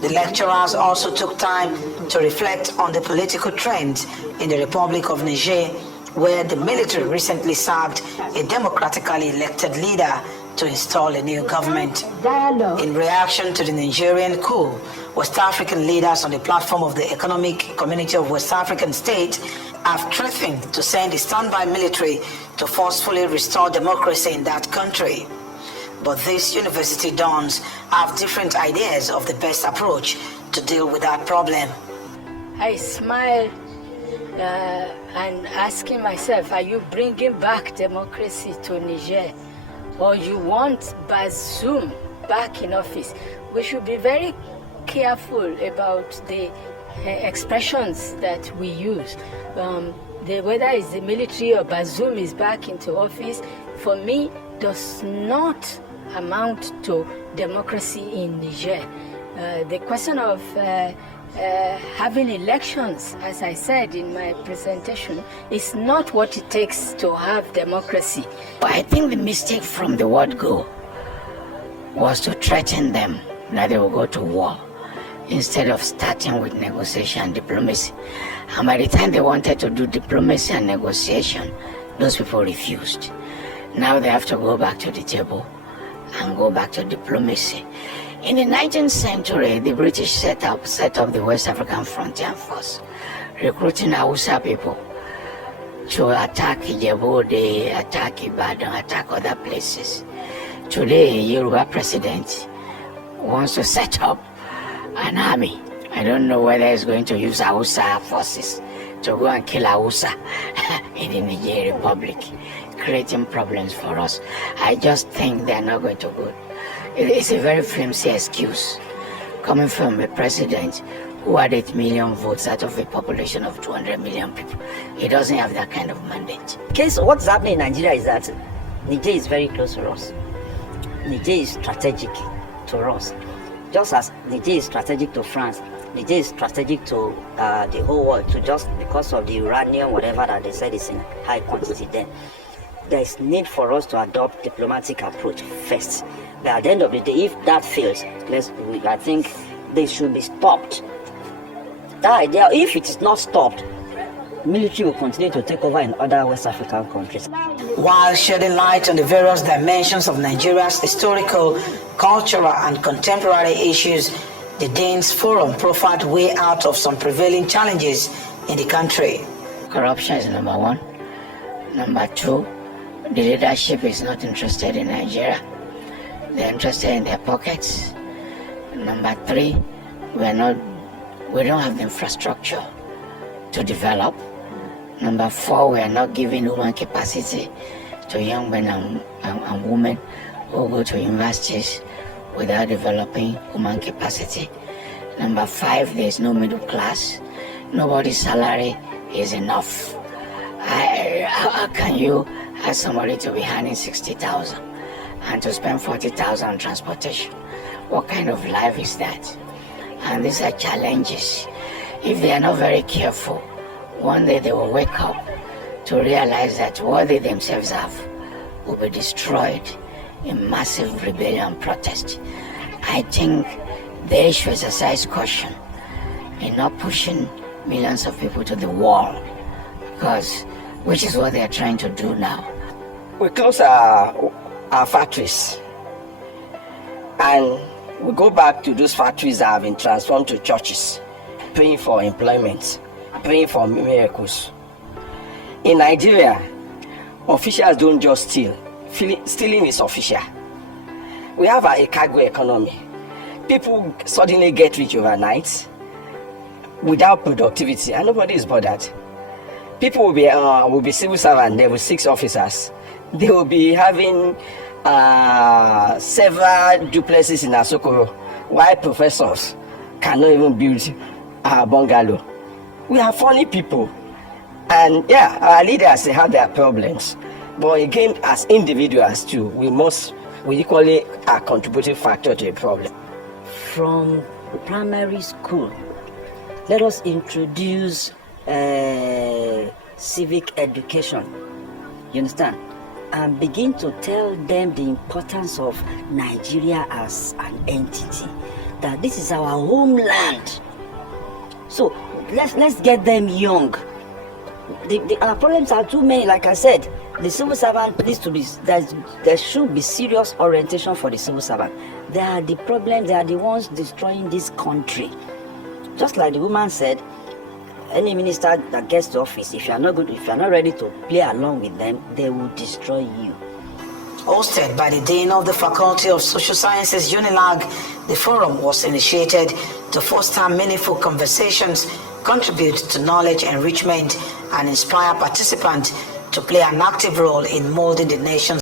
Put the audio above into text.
The lecturers also took time to reflect on the political trends in the Republic of Niger, where the military recently sacked a democratically elected leader to install a new government. In reaction to the Nigerian coup, West African leaders on the platform of the Economic Community of West African States have threatened to send a standby military to forcefully restore democracy in that country. But these university dons have different ideas of the best approach to deal with that problem. I smile and asking myself, are you bringing back democracy to Niger? Or you want Bazoum back in office? We should be very careful about the expressions that we use. Whether it's the military or Bazoum is back into office, for me, does not amount to democracy in Niger. The question of having elections, as I said in my presentation, is not what it takes to have democracy. I think the mistake from the word go was to threaten them that they will go to war instead of starting with negotiation and diplomacy. And by the time they wanted to do diplomacy and negotiation, those people refused. Now they have to go back to the table and go back to diplomacy. In the 19th century, the British set up the West African Frontier Force, recruiting Hausa people to attack Djibouti, attack Ibadan, attack other places. Today, a Yoruba president wants to set up an army. I don't know whether he's going to use Hausa forces to go and kill Hausa in the Niger Republic, creating problems for us. I just think they're not going to go. It's a very flimsy excuse coming from a president who had 8 million votes out of a population of 200 million people. He doesn't have that kind of mandate. What's happening in Nigeria is that Niger is very close to us. Niger is strategic to us. Just as Niger is strategic to France, Niger is strategic to the whole world, just because of the uranium, whatever that they said is in high quantity then. There is need for us to adopt diplomatic approach first. But at the end of the day, if that fails, I think they should be stopped. That idea, if it is not stopped, military will continue to take over in other West African countries. While shedding light on the various dimensions of Nigeria's historical, cultural, and contemporary issues, the Danes Forum profiled way out of some prevailing challenges in the country. Corruption is number one. Number two, the leadership is not interested in Nigeria. They're interested in their pockets. Number three, we don't have the infrastructure to develop. Number four, we are not giving human capacity to young men and women who go to universities without developing human capacity. Number five, there is no middle class. Nobody's salary is enough. How can you ask somebody to be earning 60,000 and to spend 40,000 on transportation? What kind of life is that? And these are challenges. If they are not very careful, one day they will wake up to realize that what they themselves have will be destroyed in massive rebellion protest. I think they should exercise caution in not pushing millions of people to the wall, which is what they are trying to do now. We close our factories and we go back to those factories that have been transformed to churches, praying for employment, praying for miracles. In Nigeria, officials don't just steal. Stealing is official. We have a cargo economy. People suddenly get rich overnight without productivity, and nobody is bothered. People will be civil servants. There will be 6 officers. They will be having several duplexes in Asokoro, while professors cannot even build a bungalow. We are funny people, and yeah, our leaders, they have their problems. But again, as individuals too, we equally are a contributing factor to the problem. From primary school, let us introduce civic education, you understand? And begin to tell them the importance of Nigeria as an entity. that this is our homeland. So let's get them young. Our problems are too many. Like I said, the civil servant needs to be, there should be serious orientation for the civil servant. They are the problems, they are the ones destroying this country. Just like the woman said, any minister that gets to office, if you are not ready to play along with them, they will destroy you. Hosted by the Dean of the Faculty of Social Sciences, UNILAG, the forum was initiated to foster meaningful conversations, contribute to knowledge enrichment, and inspire participants to play an active role in molding the nation's